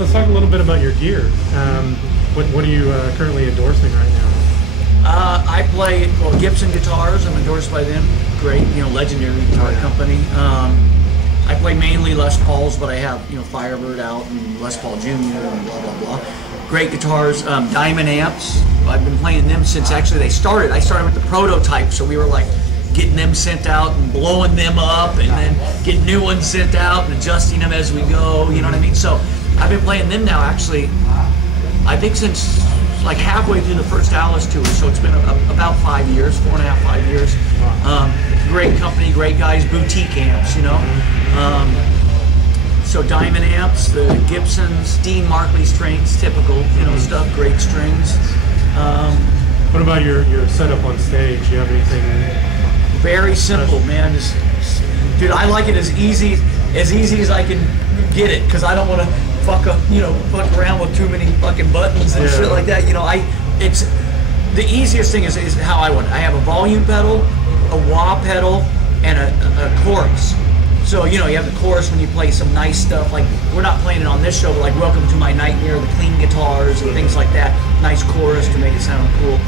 let's talk a little bit about your gear. What are you currently endorsing right now? I play Gibson guitars. I'm endorsed by them. Great, legendary guitar company. I play mainly Les Pauls, but I have Firebird out and Les Paul Jr. and blah blah blah. Great guitars. Diamond amps. I've been playing them since actually they started. I started with the prototype, so we were like getting them sent out and blowing them up, and then getting new ones sent out and adjusting them as we go. You know what I mean? So I've been playing them now actually. I think since like halfway through the first Alice tour, so it's been about 5 years, 4.5, 5 years. Great company, great guys, boutique amps, So Diamond amps, the Gibsons, Dean Markley strings, typical, stuff, great strings. What about your setup on stage? Do you have anything? Very simple, man. Dude, I like it as easy as I can get it, because I don't want to fuck around with too many fucking buttons and shit like that. It's the easiest thing is how I want it. I have a volume pedal, a wah pedal, and a chorus. So you have the chorus when you play some nice stuff. Like we're not playing it on this show, but like Welcome to My Nightmare, the clean guitars and things like that. Nice chorus to make it sound cool.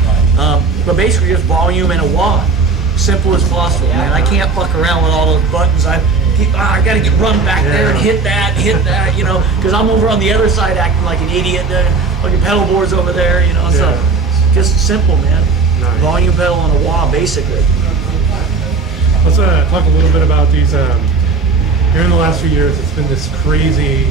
But basically just volume and a wah. Simple as possible, man. I can't fuck around with all those buttons. I gotta get run back there and hit that, because I'm over on the other side acting like an idiot. Fucking pedal board's over there, So just simple, man. Nice. Volume pedal and a wah, basically. Let's talk a little bit about these. Here in the last few years, it's been this crazy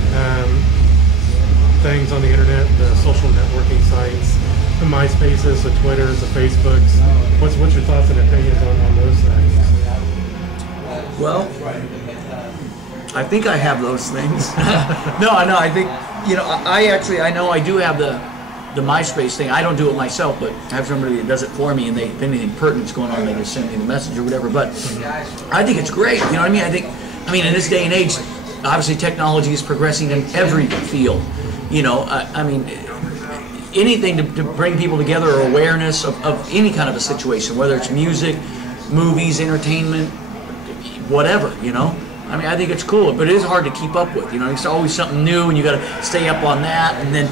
things on the internet, the social networking sites, the MySpaces, the Twitters, the Facebooks. What's your thoughts and opinions on those things? Well, I think I have those things. No, I think, I know I do have the MySpace thing. I don't do it myself, but I have somebody that does it for me, and if anything pertinent's going on, they just send me the message or whatever. But I think it's great, you know what I mean? I mean, in this day and age, obviously technology is progressing in every field. Anything to bring people together, or awareness of any kind of a situation, whether it's music, movies, entertainment, whatever, I think it's cool, but it is hard to keep up with, It's always something new, and you got to stay up on that. And then,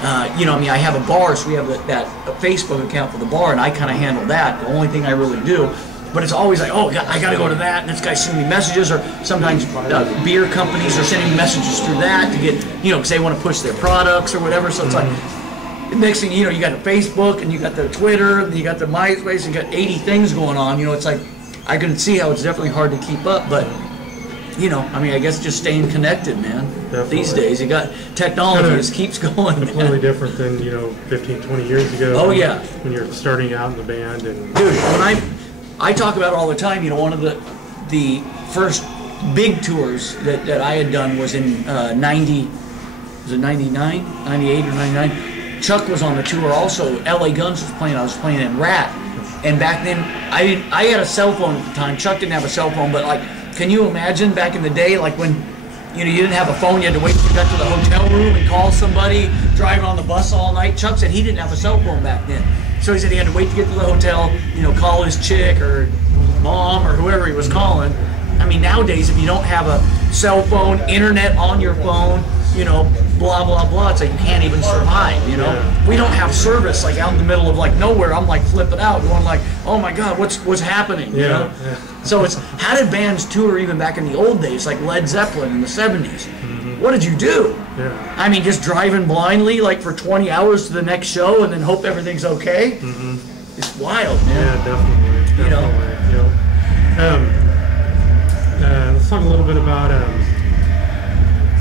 I have a bar, so we have that Facebook account for the bar, and I kind of handle that. The only thing I really do. But it's always like, I got to go to that, and this guy's sending me messages, or sometimes beer companies are sending me messages through that to get, because they want to push their products or whatever. So it's like, the next thing you got the Facebook, and you got the Twitter, and you got the MySpace, and you got 80 things going on. It's like, I can see how it's definitely hard to keep up, but I guess just staying connected, man. Definitely. These days, you got technology, it just keeps going. Completely different than 15, 20 years ago. Oh yeah. When you're starting out in the band, and dude, when I talk about it all the time. One of the first big tours that I had done was in 90. Was it 99, 98 or 99? Chuck was on the tour also. LA Guns was playing. I was playing in Rat, and back then I had a cell phone at the time. Chuck didn't have a cell phone, but like, can you imagine back in the day, like when you didn't have a phone, you had to wait till you got to the hotel room and call somebody, driving on the bus all night. Chuck said he didn't have a cell phone back then. So he said he had to wait to get to the hotel, call his chick or mom or whoever he was calling. I mean, nowadays, if you don't have a cell phone, internet on your phone, blah, blah, blah, it's like you can't even survive, We don't have service, like, out in the middle of, like, nowhere. I'm, like, flipping out, going, like, oh, my God, what's happening, Yeah. So it's, how did bands tour even back in the old days, like Led Zeppelin in the 70s? What did you do? Yeah. I mean, just driving blindly, like, for 20 hours to the next show and then hope everything's okay? It's wild, man. Yeah, definitely. Let's talk a little bit about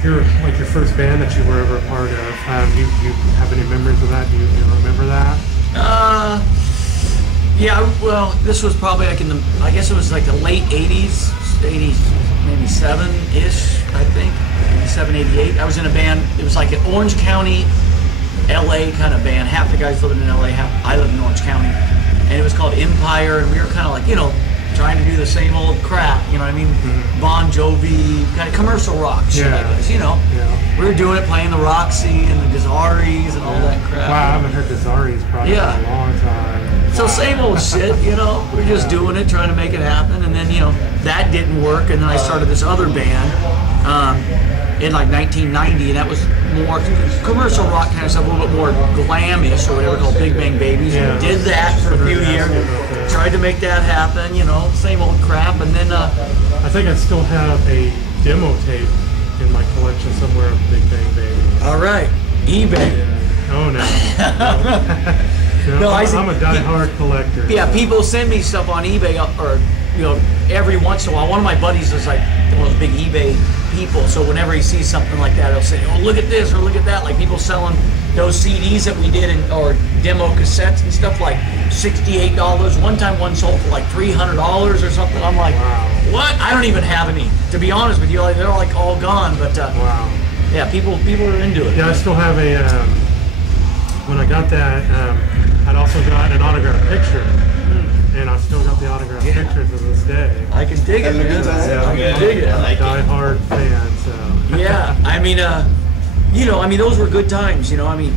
your first band that you were ever a part of. Do you have any memories of that? Do you remember that? Yeah, well, this was probably like I guess it was like the late 80s, 80s, maybe 7-ish, I think, 87, 88. I was in a band, it was like an Orange County, LA kind of band. Half the guys lived in LA, I lived in Orange County. And it was called Empire, and we were kind of like, trying to do the same old crap, you know what I mean? Bon Jovi, kind of commercial rock shit, I guess, Yeah. We were doing it, playing the Roxy and the Guitaris and all that crap. Wow, I haven't heard Guitaris probably in a long time. So same old shit, we're just doing it, trying to make it happen, and then, that didn't work, and then I started this other band in like 1990, and that was more commercial rock kind of stuff, a little bit more glamish or whatever, called Big Bang Babies. Yeah. Did that for a few years, tried to make that happen, you know, same old crap, and then I think I still have a demo tape in my collection somewhere of Big Bang Babies. all right, eBay. Yeah. Oh no. No, I'm a die-hard collector. Yeah, so. people send me stuff on eBay, or you know, every once in a while. One of my buddies is like one of those big eBay people, so whenever he sees something like that, he'll say, "Oh, look at this," or "Look at that." Like people selling those CDs that we did, or demo cassettes and stuff, like $68. One time, one sold for like $300 or something. I'm like, wow. What? I don't even have any. To be honest with you, like they're like all gone. But wow. yeah, people are into it. Yeah, I still have a. When I got that, I'd also got an autographed picture, and I've still got the autographed picture to this day. I can dig it, man. Yeah, I can dig it. I'm a die-hard fan, so. Yeah, I mean, you know, I mean, those were good times, you know. I mean,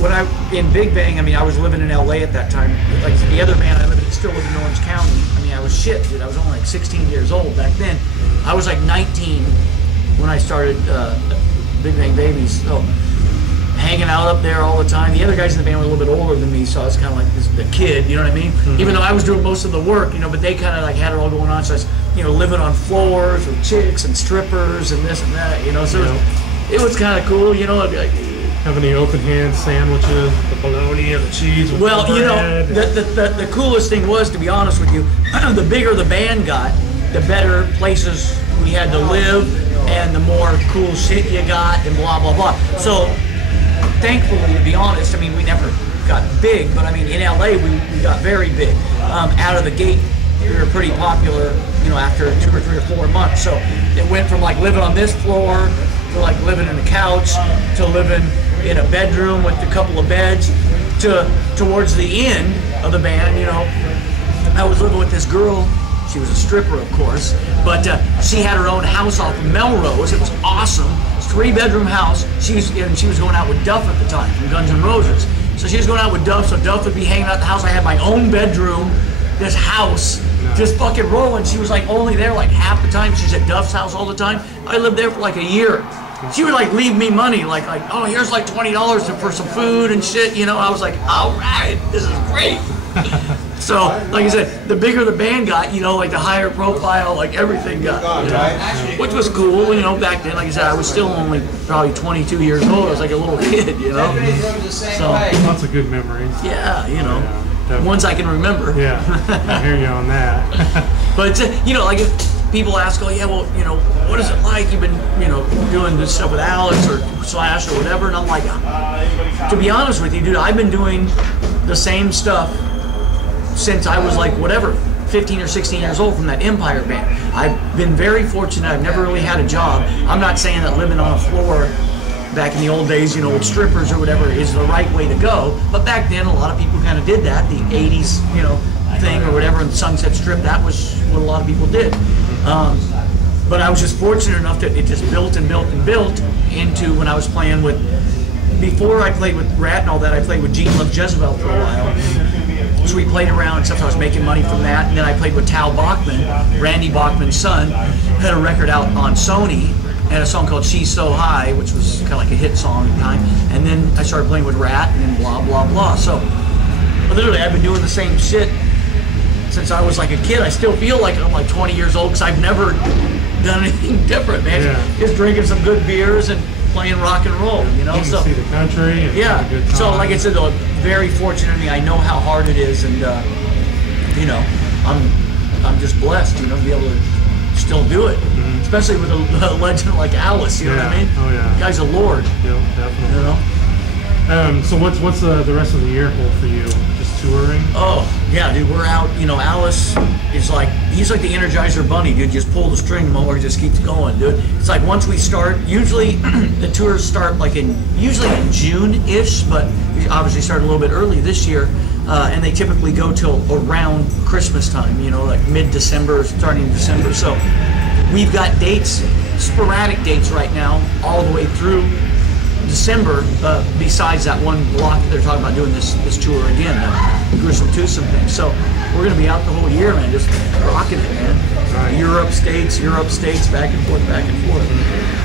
when I in Big Bang, I mean, I was living in LA at that time. Like the other band I still lived in Orange County. I mean, I was shit, dude. I was only like 16 years old back then. I was like 19 when I started Big Bang Babies. So hanging out up there all the time. The other guys in the band were a little bit older than me, so I was kind of like the kid, you know what I mean? Mm-hmm. Even though I was doing most of the work, you know, but they kind of like had it all going on. So I was, you know, living on floors with chicks and strippers and this and that, you know. So it was kind of cool, you know. Having the open hand sandwiches, the bologna and the cheese. With well, the you know, bread. the coolest thing was, to be honest with you, the bigger the band got, the better places we had to live, and the more cool shit you got, and blah blah blah. So thankfully, to be honest, I mean, we never got big, but I mean, in LA, we got very big. Out of the gate, we were pretty popular, you know, after 2 or 3 or 4 months. So it went from like living on this floor to like living in a couch to living in a bedroom with a couple of beds to towards the end of the band, you know, I was living with this girl. She was a stripper, of course, but she had her own house off of Melrose. It was awesome. It's a 3-bedroom house. She was going out with Duff at the time from Guns N' Roses. So she was going out with Duff, so Duff would be hanging out at the house. I had my own bedroom, this house, just fucking rolling. She was like only there like half the time. She's at Duff's house all the time. I lived there for like a year. She would like leave me money, like oh, here's like $20 for some food and shit, you know. I was like, all right, this is great. So, like I said, the bigger the band got, you know, like the higher profile, like everything got, you know, which was cool, you know, back then. Like I said, I was still only probably 22 years old. I was like a little kid, you know. So lots of good memories. Yeah, you know, yeah, ones I can remember. Yeah, I hear you on that. But you know, like if people ask, oh yeah, well, you know, what is it like? You've been, you know, doing this stuff with Alex or Slash or whatever, and I'm like, to be honest with you, dude, I've been doing the same stuff since I was like whatever 15 or 16 years old from that Empire band. I've been very fortunate. I've never really had a job. I'm not saying that living on a floor back in the old days, you know, with strippers or whatever is the right way to go, but back then a lot of people kind of did that, the 80s, you know, thing or whatever, and Sunset Strip, that was what a lot of people did. But I was just fortunate enough that it just built and built and built into when I was playing with, before I played with Rat and all that, I played with Gene Love Jezebel for a while. So we played around and stuff. I was making money from that, and then I played with Tal Bachman, Randy Bachman's son, had a record out on Sony, and a song called She's So High, which was kind of like a hit song at the time. And then I started playing with Rat, and then blah blah blah. So literally, I've been doing the same shit since I was like a kid. I still feel like I'm like 20 years old because I've never done anything different, man. Yeah. Just drinking some good beers and playing rock and roll, you know. So see the country. And yeah. have a good time. So like I said, though, very fortunate. I know how hard it is, and you know, I'm just blessed, you know, to be able to still do it, especially with a legend like Alice. You know what I mean? Oh yeah. The guy's a lord. Yeah, definitely. You know. So what's the rest of the year hold for you? Just touring? Oh yeah, dude, we're out. You know, Alice is like, he's like the Energizer Bunny, dude. Just pull the string, the mower just keeps going, dude. It's like once we start, usually the tours start like usually in June-ish, but we obviously started a little bit early this year, and they typically go till around Christmas time. You know, like mid-December, starting in December. So we've got dates, sporadic dates right now, all the way through December, besides that one block that they're talking about doing this tour again, the Gruesome Twosome thing. So we're going to be out the whole year, man, just rocking it, man. Right. Europe, States, back and forth, back and forth.